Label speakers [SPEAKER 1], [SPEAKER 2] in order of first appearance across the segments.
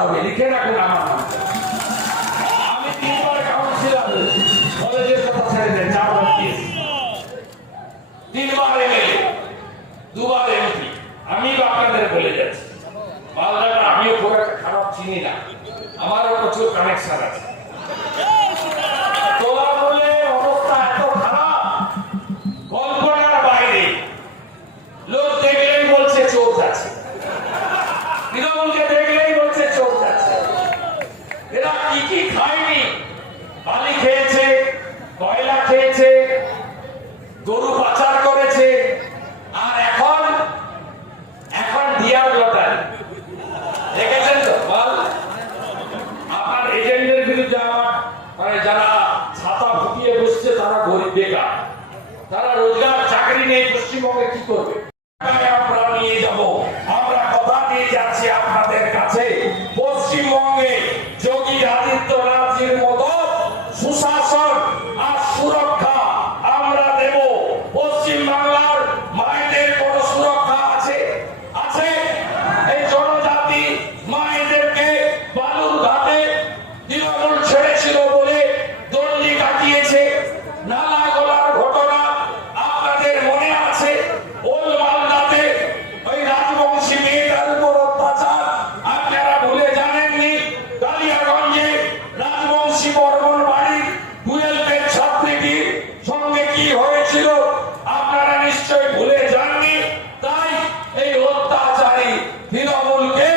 [SPEAKER 1] হবে লিখে রাখুন আমার নাম তিনবার দুবার এমপি। আমি আপনাদের বলে যাচ্ছি। আমিও খুব একটা খারাপ চিনি না। আমারও প্রচুর কানেকশন আছে। কি কি খায়নি? বালি খেয়েছে, কয়লা খেয়েছে, গরু পাচার করেছে, আর এখন এখন ডিয়ার লটারি দেখেছেন তো? বল। আপনার এজেন্টের বিরুদ্ধে আমার মানে যারা ছাতা ফুটিয়ে বসছে, তারা গরিব বেকার। তারা রোজগার, চাকরি নেই, পশ্চিমবঙ্গে কি করবে? হয়েছিল, আপনারা নিশ্চয় ভুলে যাননি, তাই এই অত্যাচারী তৃণমূলকে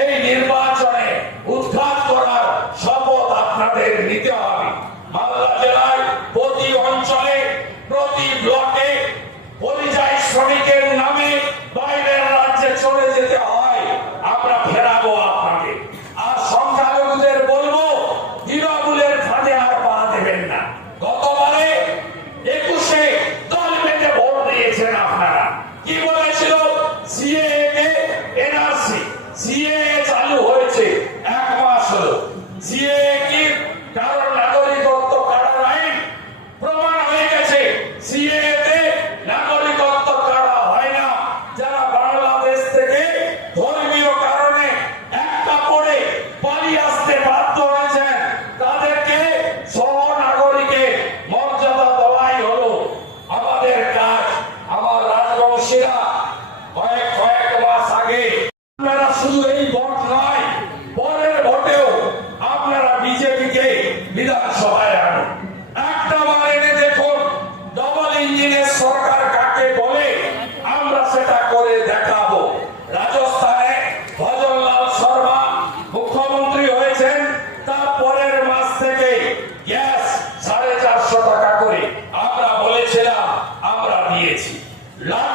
[SPEAKER 1] এই নির্বাচনে উদ্ধার করার শপথ আপনাদের নিতে হবে। মালদা জেলায় প্রতি অঞ্চলে প্রতি ব্লকে ডবল সরকার কাকে বলে, আমরা সেটা করে দেখাবো। রাজস্থানে ভজনলাল শর্মা মুখ্যমন্ত্রী হয়েছেন, তার পরের মাস থেকে গ্যাস সাড়ে চারশো টাকা করে আমরা বলেছিলাম, আমরা দিয়েছি। লাডলি